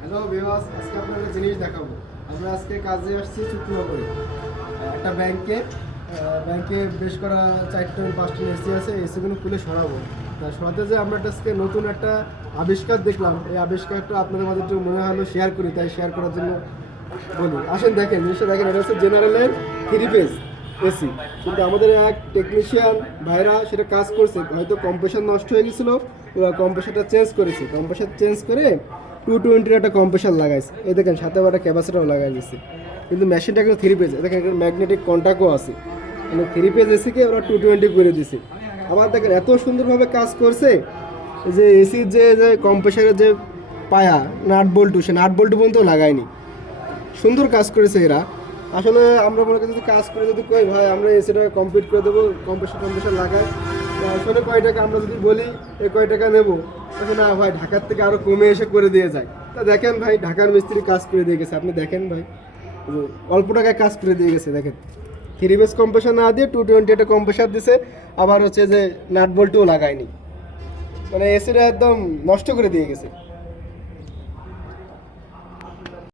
Hello viewers, আজকে আপনাদের জিনিস দেখাবো। আমরা আজকে কাজে আসছি চুক্তিনগরে একটা ব্যাংকে বেশ করা 4-5টা এসি আছে। এসিগুলো খুলে সরাবো। তা সরাতে যে আমরা আজকে নতুন একটা আবিষ্কার দেখলাম, এই আবিষ্কারটা আপনাদের মাঝে একটু মনে হলো শেয়ার করি, তাই শেয়ার করার জন্য বলি। আসেন দেখেন, জিনিসটা দেখেন। এটা হচ্ছে জেনারেলের 3 ফেজ এসি, কিন্তু আমাদের এক টেকনিশিয়ান ভাইরা সেটা কাজ করছে। হয়তো কম্প্রেসার নষ্ট হয়ে গেছিলো, ওরা কম্প্রেসারটা চেঞ্জ করেছে। কম্প্রেসার চেঞ্জ করে 220 একটা কম্প্রেসার লাগাইছে। এই দেখেন, সাথে আবার একটা ক্যাপাসিটারও লাগাই দিচ্ছে। কিন্তু মেশিনটা কিন্তু 3 ফেজ। দেখেন, একটা ম্যাগনেটিক কন্ট্যাক্টও আছে। মানে 3 ফেজ এসিকে ওরা 220 করে দিছে। আবার দেখেন এত সুন্দরভাবে কাজ করছে যে এসির যে কম্প্রেসারের যে পায়া নাট বল্টু, সে নাট বল্টু পর্যন্ত লাগায়নি। সুন্দর কাজ করেছে এরা। আসলে আমরা মনে করি যদি কাজ করে যদি কই ভাই আমরা এসিটা কমপ্লিট করে দেবো, কম্প্রেসার লাগাই, আসলে কয় টাকা আমরা যদি বলি কয় টাকা নেবো, তখন না ভাই ঢাকার থেকে আরও কমে এসে করে দিয়ে যায়। তা দেখেন ভাই, ঢাকার মিস্ত্রি কাজ করে দিয়ে গেছে। আপনি দেখেন ভাই, অল্প টাকায় কাজ করে দিয়ে গেছে। দেখেন, 3 ফেজ কম্প্রেসার না দিয়ে 220 একটা কম্প্রেসার দিছে। আবার হচ্ছে যে নাট বল্টুও লাগায়নি, মানে এসিটা একদম নষ্ট করে দিয়ে গেছে।